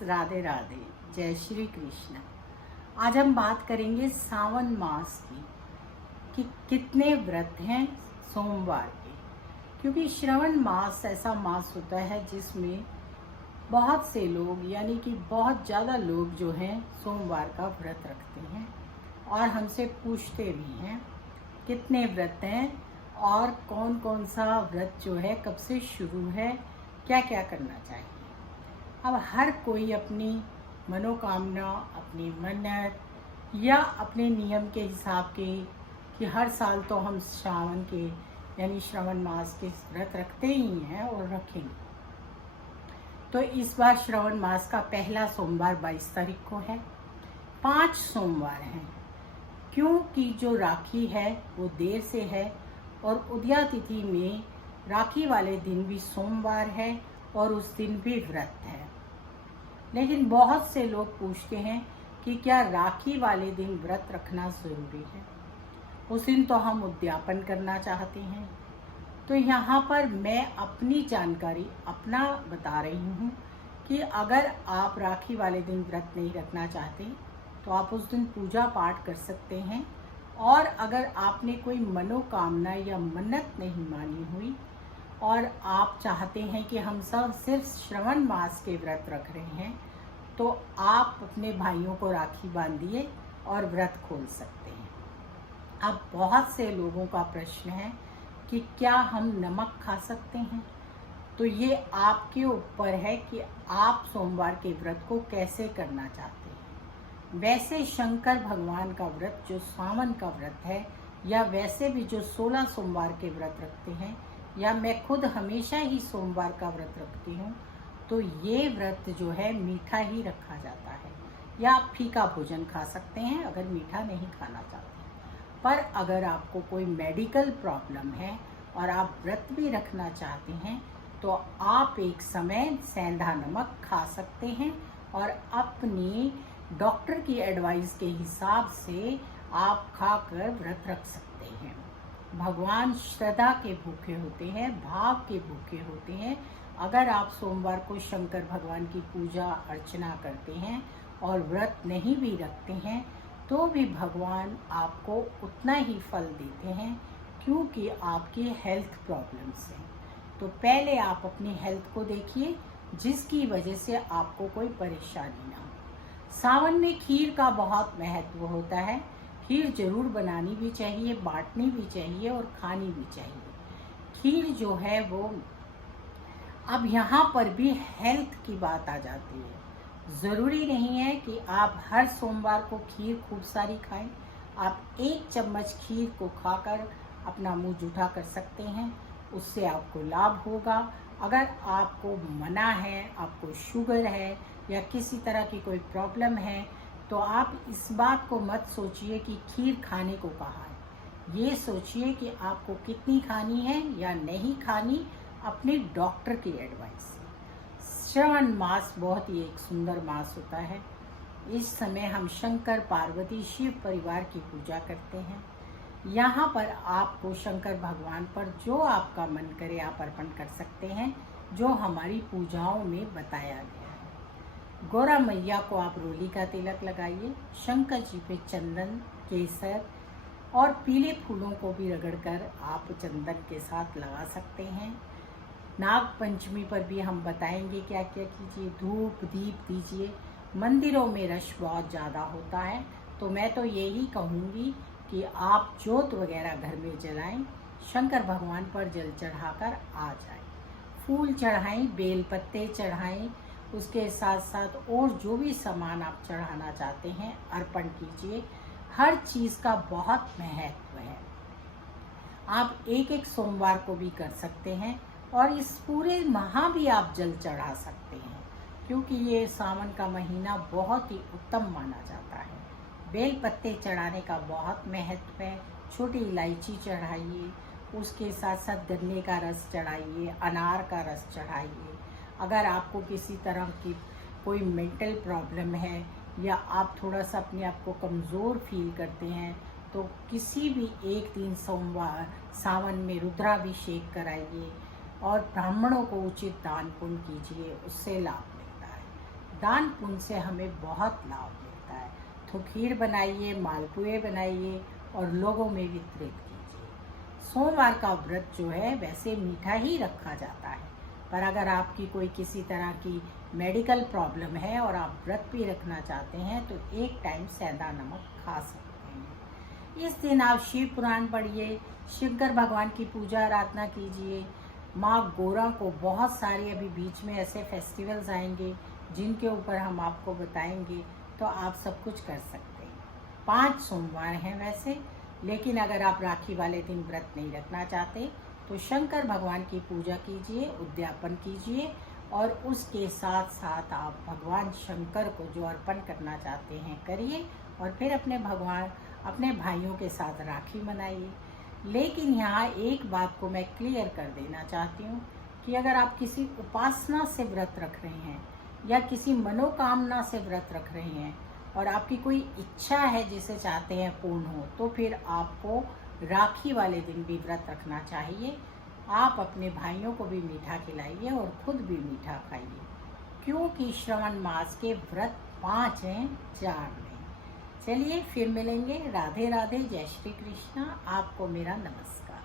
राधे राधे। जय श्री कृष्ण। आज हम बात करेंगे सावन मास की कि कितने व्रत हैं सोमवार के। क्योंकि श्रवण मास ऐसा मास होता है जिसमें बहुत से लोग यानी कि बहुत ज़्यादा लोग जो हैं सोमवार का व्रत रखते हैं और हमसे पूछते भी हैं कितने व्रत हैं और कौन कौन सा व्रत जो है कब से शुरू है, क्या क्या करना चाहिए। अब हर कोई अपनी मनोकामना, अपनी मन्नत या अपने नियम के हिसाब के कि हर साल तो हम श्रावण के यानी श्रावण मास के व्रत रखते ही हैं और रखेंगे। तो इस बार श्रावण मास का पहला सोमवार 22 तारीख को है। 5 सोमवार हैं क्योंकि जो राखी है वो देर से है और उदया तिथि में राखी वाले दिन भी सोमवार है और उस दिन भी व्रत है। लेकिन बहुत से लोग पूछते हैं कि क्या राखी वाले दिन व्रत रखना ज़रूरी है। उस दिन तो हम उद्यापन करना चाहते हैं। तो यहाँ पर मैं अपनी जानकारी अपना बता रही हूँ कि अगर आप राखी वाले दिन व्रत नहीं रखना चाहते तो आप उस दिन पूजा पाठ कर सकते हैं। और अगर आपने कोई मनोकामना या मन्नत नहीं मानी हुई और आप चाहते हैं कि हम सब सिर्फ श्रवण मास के व्रत रख रहे हैं तो आप अपने भाइयों को राखी बांधिए और व्रत खोल सकते हैं। अब बहुत से लोगों का प्रश्न है कि क्या हम नमक खा सकते हैं। तो ये आपके ऊपर है कि आप सोमवार के व्रत को कैसे करना चाहते हैं। वैसे शंकर भगवान का व्रत जो सावन का व्रत है या वैसे भी जो 16 सोमवार के व्रत रखते हैं या मैं खुद हमेशा ही सोमवार का व्रत रखती हूँ, तो ये व्रत जो है मीठा ही रखा जाता है या आप फीका भोजन खा सकते हैं अगर मीठा नहीं खाना चाहते। पर अगर आपको कोई मेडिकल प्रॉब्लम है और आप व्रत भी रखना चाहते हैं तो आप एक समय सेंधा नमक खा सकते हैं और अपनी डॉक्टर की एडवाइस के हिसाब से आप खाकर व्रत रख सकते हैं। भगवान श्रद्धा के भूखे होते हैं, भाव के भूखे होते हैं। अगर आप सोमवार को शंकर भगवान की पूजा अर्चना करते हैं और व्रत नहीं भी रखते हैं तो भी भगवान आपको उतना ही फल देते हैं क्योंकि आपकी हेल्थ प्रॉब्लम्स हैं। तो पहले आप अपनी हेल्थ को देखिए जिसकी वजह से आपको कोई परेशानी ना हो। सावन में खीर का बहुत महत्व होता है। खीर जरूर बनानी भी चाहिए, बांटनी भी चाहिए और खानी भी चाहिए। खीर जो है वो अब यहाँ पर भी हेल्थ की बात आ जाती है। ज़रूरी नहीं है कि आप हर सोमवार को खीर खूब सारी खाएं। आप 1 चम्मच खीर को खाकर अपना मुंह जूठा कर सकते हैं, उससे आपको लाभ होगा। अगर आपको मना है, आपको शुगर है या किसी तरह की कोई प्रॉब्लम है तो आप इस बात को मत सोचिए कि खीर खाने को कहा है। ये सोचिए कि आपको कितनी खानी है या नहीं खानी, अपने डॉक्टर की एडवाइस से। श्रवण मास बहुत ही एक सुंदर मास होता है। इस समय हम शंकर पार्वती शिव परिवार की पूजा करते हैं। यहाँ पर आपको शंकर भगवान पर जो आपका मन करे आप अर्पण कर सकते हैं, जो हमारी पूजाओं में बताया गया है। गौरा मैया को आप रोली का तिलक लगाइए। शंकर जी पे चंदन, केसर और पीले फूलों को भी रगड़कर आप चंदन के साथ लगा सकते हैं। नाग पंचमी पर भी हम बताएंगे क्या क्या कीजिए। धूप दीप दीजिए। मंदिरों में रश बहुत ज़्यादा होता है तो मैं तो यही कहूँगी कि आप जोत वगैरह घर में जलाएं, शंकर भगवान पर जल चढ़ाकर आ जाएं, फूल चढ़ाएं, बेल पत्ते चढ़ाएं, उसके साथ साथ और जो भी सामान आप चढ़ाना चाहते हैं अर्पण कीजिए। हर चीज़ का बहुत महत्व है। आप एक एक सोमवार को भी कर सकते हैं और इस पूरे माह भी आप जल चढ़ा सकते हैं क्योंकि ये सावन का महीना बहुत ही उत्तम माना जाता है। बेल पत्ते चढ़ाने का बहुत महत्व है। छोटी इलायची चढ़ाइए, उसके साथ साथ गन्ने का रस चढ़ाइए, अनार का रस चढ़ाइए। अगर आपको किसी तरह की कोई मेंटल प्रॉब्लम है या आप थोड़ा सा अपने आप को कमज़ोर फील करते हैं तो किसी भी एक दिन सोमवार सावन में रुद्राभिषेक कराइए और ब्राह्मणों को उचित दान पुण्य कीजिए, उससे लाभ मिलता है। दान पुण्य से हमें बहुत लाभ मिलता है। तो खीर बनाइए, मालपुए बनाइए और लोगों में वितरित कीजिए। सोमवार का व्रत जो है वैसे मीठा ही रखा जाता है, पर अगर आपकी कोई किसी तरह की मेडिकल प्रॉब्लम है और आप व्रत भी रखना चाहते हैं तो एक टाइम सेंधा नमक खा सकते हैं। इस दिन आप शिव पुराण पढ़िए, शंकर भगवान की पूजा आराधना कीजिए। माँ गोरा को बहुत सारे अभी बीच में ऐसे फेस्टिवल्स आएंगे जिनके ऊपर हम आपको बताएंगे, तो आप सब कुछ कर सकते हैं। 5 सोमवार हैं वैसे, लेकिन अगर आप राखी वाले दिन व्रत नहीं रखना चाहते तो शंकर भगवान की पूजा कीजिए, उद्यापन कीजिए और उसके साथ साथ आप भगवान शंकर को जो अर्पण करना चाहते हैं करिए और फिर अपने भाइयों के साथ राखी मनाइए। लेकिन यहाँ एक बात को मैं क्लियर कर देना चाहती हूँ कि अगर आप किसी उपासना से व्रत रख रहे हैं या किसी मनोकामना से व्रत रख रहे हैं और आपकी कोई इच्छा है जिसे चाहते हैं पूर्ण हो, तो फिर आपको राखी वाले दिन भी व्रत रखना चाहिए। आप अपने भाइयों को भी मीठा खिलाइए और खुद भी मीठा खाइए, क्योंकि श्रावण मास के व्रत 5 हैं, 4 नहीं। चलिए फिर मिलेंगे। राधे राधे, जय श्री कृष्णा। आपको मेरा नमस्कार।